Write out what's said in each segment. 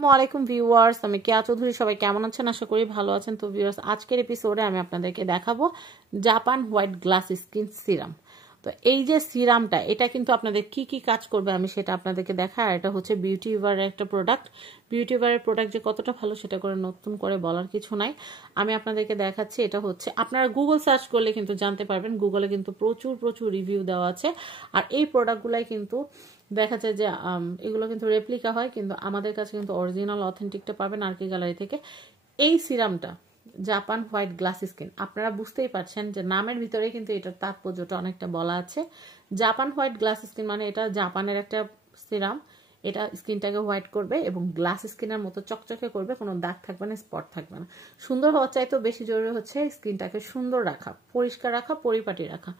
আসসালামাইকুম ভিউয়ার্স, আমি কেয়া চৌধুরী। সবাই কেমন আছেন? আশা করি ভালো আছেন। তো ভিউয়ার্স, আজকের এপিসোডে আমি আপনাদেরকে দেখাবো Japan white glass skin serum. তো এই যে সিরামটা, এটা কিন্তু আপনাদের কি কি কাজ করবে আমি সেটা আপনাদেরকে দেখা। আর এটা হচ্ছে বিউটি ইভারের একটা প্রোডাক্ট। বিউটি ইভারের প্রোডাক্ট যে কতটা ভালো সেটা করে নতুন করে বলার কিছু নাই। আমি আপনাদেরকে দেখাচ্ছি। এটা হচ্ছে আপনারা গুগল সার্চ করলে কিন্তু জানতে পারবেন। গুগলে কিন্তু প্রচুর প্রচুর রিভিউ দেওয়া আছে। আর এই প্রোডাক্টগুলাই কিন্তু দেখা যায় যে এগুলো কিন্তু রেপ্লিকা হয়, কিন্তু আমাদের কাছে কিন্তু অরিজিনাল অথেন্টিকটা পাবেন আর কি গ্যালারি থেকে। এই সিরামটা জাপান হোয়াইট গ্লাস স্কিন, আপনারা বুঝতেই পারছেন যে নামের ভিতরে কিন্তু এটার তাৎপর্যটা অনেকটা বলা আছে। জাপান হোয়াইট গ্লাস স্কিন মানে এটা জাপানের একটা সিরাম। এটা স্কিনটাকে হোয়াইট করবে এবং গ্লাস স্কিনের মতো চকচকে করবে, কোনো দাগ থাকবে না, স্পট থাকবে না। সুন্দর হওয়ার চাইতেও বেশি জরুরি হচ্ছে স্কিনটাকে সুন্দর রাখা, পরিষ্কার রাখা, পরিপাটি রাখা।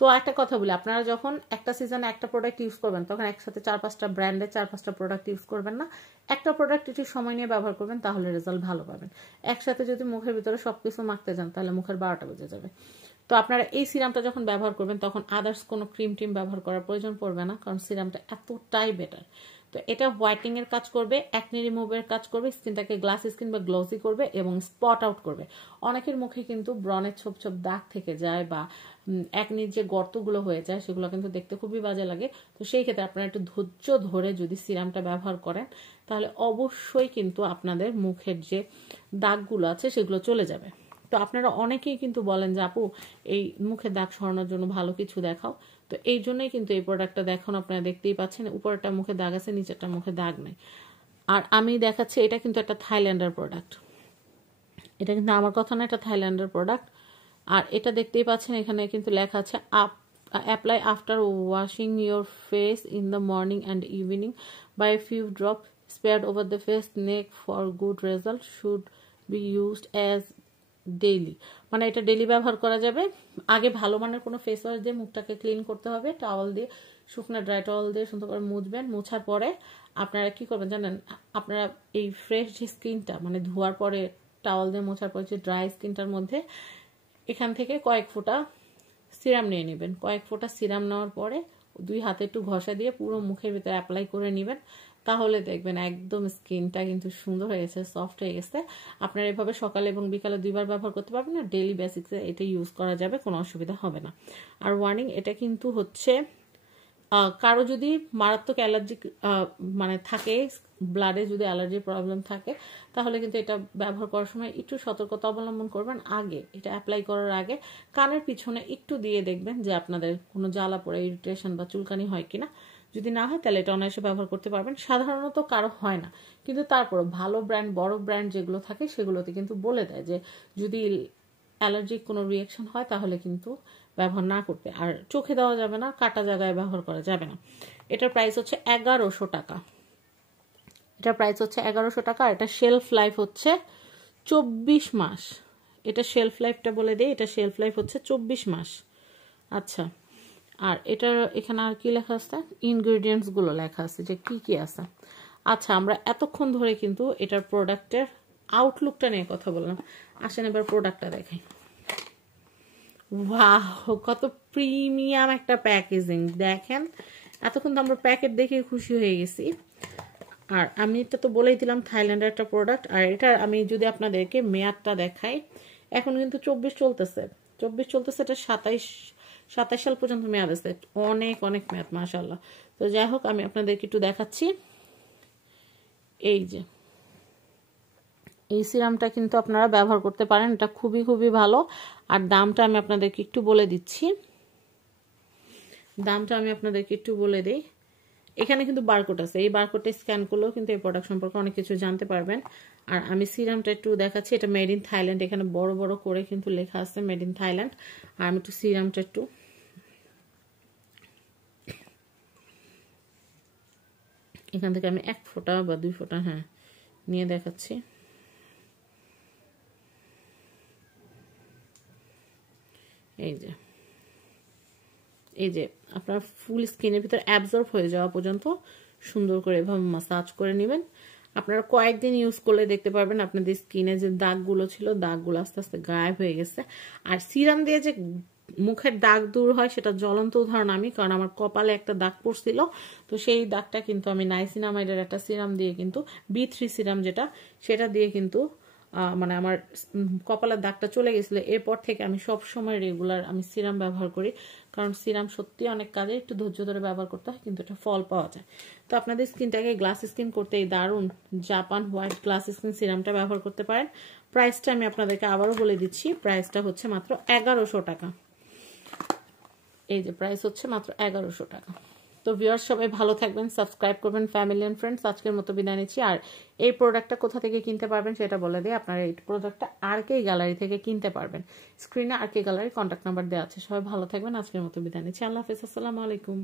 তো একটা কথা বলি, আপনারা যখন একটা সিজনে একটা প্রোডাক্ট ইউজ করবেন তখন একসাথে 4-5টা ব্র্যান্ডের 4-5টা প্রোডাক্ট ইউজ করবেন না। একটা প্রোডাক্ট একটু সময় নিয়ে ব্যবহার করবেন, তাহলে রেজাল্ট ভালো পাবেন। একসাথে যদি মুখের ভিতরে সবকিছু মাখতে যান তাহলে মুখের 12টা বেজে যাবে। তো আপনারা এই সিরামটা যখন ব্যবহার করবেন তখন আদার্স কোনো ক্রিম টিম ব্যবহার করার প্রয়োজন পড়বে না, কারণ সিরামটা এতটাই বেটার। তো এটা হোয়াইটিং এর কাজ করবে, অ্যাকনি রিমুভের কাজ করবে, স্কিনটাকে গ্লাস স্কিন বা গ্লোসি করবে এবং স্পট আউট করবে। অনেকের মুখে কিন্তু ব্রণের ছোপ ছোপ দাগ থেকে যায় বা অ্যাকনির যে গর্তগুলো হয়ে যায় সেগুলো কিন্তু দেখতে খুবই বাজে লাগে। তো সেই ক্ষেত্রে আপনারা একটু ধৈর্য ধরে যদি সিরামটা ব্যবহার করেন তাহলে অবশ্যই কিন্তু আপনাদের মুখের যে দাগগুলো আছে সেগুলো চলে যাবে। তো আপনারা অনেকেই কিন্তু বলেন যে আপু এই মুখের দাগ সরানোর জন্য ভালো কিছু দেখাও। তো এই জন্যই কিন্তু এই প্রোডাক্টটা দেখুন, আপনারা দেখতেই পাচ্ছেন উপরটা মুখে দাগ আছে, নিচেরটা মুখে দাগ নেই। আর আমি দেখাচ্ছি, এটা কিন্তু একটা থাইল্যান্ডের প্রোডাক্ট। এটা কিন্তু আমার কথা না, এটা থাইল্যান্ডের প্রোডাক্ট। আর এটা দেখতেই পাচ্ছেন এখানে কিন্তু লেখা আছে apply after washing your face in the morning and evening by few drop spread over the face neck for good result should be used as daily. মানে এটা ডেইলি ব্যবহার করা যাবে। আগে ভালো মানের কোনো ফেস ওয়াশ দিয়ে মুখটাকে ক্লিন করতে হবে, টাওয়াল দিয়ে, শুকনো ড্রাই টাওয়াল দিয়ে সুন্দর করে মুছবেন। মোছার পরে আপনারা কি করবেন জানেন, আপনারা এই ফ্রেশ যে স্কিনটা মানে ধোয়ার পরে টাওয়াল দিয়ে মোছার পরে যে ড্রাই স্কিনটার মধ্যে এখান থেকে কয়েক ফোঁটা সিরাম নিয়ে নেবেন। কয়েক ফোঁটা সিরাম নেওয়ার পরে 2 হাতে একটু ঘষা দিয়ে পুরো মুখের ভিতরে অ্যাপ্লাই করে নেবেন। তাহলে দেখবেন একদম স্কিনটা কিন্তু সুন্দর হয়ে গেছে, সফট হয়ে গেছে। আপনারা এভাবে সকালে এবং বিকালে 2বার ব্যবহার করতে পারবেন। না ডেইলি বেসিক্সে এটা ইউজ করা যাবে, কোনো অসুবিধা হবে না। আর ওয়ার্নিং, এটা কিন্তু হচ্ছে কারো যদি মারাত্মক অ্যালার্জিক মানে থাকে, ব্লাডে যদি অ্যালার্জির প্রবলেম থাকে তাহলে কিন্তু এটা ব্যবহার করার সময় একটু সতর্কতা অবলম্বন করবেন। আগে এটা অ্যাপ্লাই করার আগে কানের পিছনে একটু দিয়ে দেখবেন যে আপনাদের কোনো জ্বালা পোড়া, ইরিটেশন বা চুলকানি হয় কিনা। যদি না হয় তাহলে এটা অনায়াসে ব্যবহার করতে পারবেন। সাধারণত কারো হয় না, কিন্তু তারপর ভালো ব্র্যান্ড, বড় ব্র্যান্ড যেগুলো থাকে সেগুলোতে কিন্তু বলে দেয় যে যদি অ্যালার্জিক কোনো রিয়াকশন হয় তাহলে কিন্তু ব্যবহার না করতে। আর চোখে দেওয়া যাবে না, কাটা জায়গায় ব্যবহার করা যাবে না। এটার প্রাইস হচ্ছে 1100 টাকা। এটার প্রাইস হচ্ছে 1100 টাকা। আর এটা শেলফ লাইফ হচ্ছে 24 মাস। এটা শেলফ লাইফটা বলে দিই, এটা শেলফ লাইফ হচ্ছে 24 মাস। আচ্ছা, আর এটার এখানে আর কি লেখা আছে, ইনগ্রেডিয়েন্টসগুলো লেখা আছে যে কি কি আছে। আচ্ছা, আমরা এতক্ষণ ধরে কিন্তু এটার প্রোডাক্টের আউটলুকটা নিয়ে কথা বললাম। আসেন এবার প্রোডাক্টটা দেখাই। ওয়াও, কত প্রিমিয়াম একটা প্যাকেজিং দেখেন। এতক্ষণ তো আমরা প্যাকেট দেখে খুশি হয়ে গেছি। আর আমি এটা তো বলেই দিলাম থাইল্যান্ডের একটা প্রোডাক্ট। আর এটা আমি যদি আপনাদেরকে মেয়াদটা দেখাই, এখন কিন্তু 24 চলতেছে, 24 চলতেছে, এটা 27 সাল পর্যন্ত মেয়াদ আছে। অনেক অনেক মেয়াদ, মাশাআল্লাহ। তো যাই হোক, আমি আপনাদেরকে একটু দেখাচ্ছি। এই যে এই সিরামটা কিন্তু আপনারা ব্যবহার করতে পারেন, এটা খুবই খুবই ভালো। আর দামটা আমি আপনাদেরকে একটু বলে দিচ্ছি, দামটা আমি আপনাদেরকে একটু বলে দিই। এখানে কিন্তু বারকোড আছে, এই বারকোডটা স্ক্যান করলেও কিন্তু এই প্রোডাক্ট সম্পর্কে অনেক কিছু জানতে পারবেন। আর আমি সিরামটা একটু দেখাচ্ছি, এটা মেড ইন থাইল্যান্ড, এখানে বড় বড় করে কিন্তু লেখা আছে মেড ইন থাইল্যান্ড। আর আমি একটু সিরামটা একটু এখান থেকে আমি 1 ফোঁটা বা 2 ফোঁটা নিয়ে দেখাচ্ছি। এই যে আপনার ফুল স্কিনের ভিতরে অ্যাবজর্ব হয়ে যাওয়া পর্যন্ত সুন্দর করে এভাবে মাসাজ করে নেবেন। আপনারা কয়েকদিন ইউজ করলে দেখতে পারবেন আপনাদের স্কিনে যে দাগগুলো ছিল, দাগগুলো আস্তে আস্তে গায়েব হয়ে গেছে। আর সিরাম দিয়ে যে মুখের দাগ দূর হয় সেটা জ্বলন্ত উদাহরণ আমি, কারণ আমার কপালে একটা দাগ পড়ছিল, তো সেই দাগটা কিন্তু আমি নাইসিনামাইডের একটা সিরাম দিয়ে কিন্তু B3 সিরাম যেটা, সেটা দিয়ে কিন্তু মানে আমার কপালের দাগটা চলে গেছিল। এরপর থেকে আমি সব সময় রেগুলার আমি সিরাম ব্যবহার করি, কারণ সিরাম সত্যি অনেক কাজে, একটু ধৈর্য ধরে ব্যবহার করতে হয়, কিন্তু এটা ফল পাওয়া যায়। তো আপনাদের স্কিনটাকে গ্লাস স্কিন করতে এই দারুণ জাপান হোয়াইট গ্লাস স্কিন সিরামটা ব্যবহার করতে পারেন। প্রাইসটা আমি আপনাদেরকে আবারও বলে দিচ্ছি, প্রাইসটা হচ্ছে মাত্র 1100 টাকা। এই যে প্রাইস হচ্ছে মাত্র 1100 টাকা। তো ভিউয়ার্স সবাই ভালো থাকবেন, সাবস্ক্রাইব করবেন ফ্যামিলি এন্ড ফ্রেন্ডস। আজকের মতো বিদায় নিচ্ছি। আর এই প্রোডাক্টটা কোথা থেকে কিনতে পারবেন সেটা বলে দিই, আপনারা এই প্রোডাক্টটা RK গ্যালারি থেকে কিনতে পারবেন। স্ক্রিনে RK গ্যালারি কন্ট্যাক্ট নাম্বার দেওয়া আছে। সবাই ভালো থাকবেন, আজকের মতো বিদায় নিচ্ছি। আল্লাহ হাফেজ, আসসালামু আলাইকুম।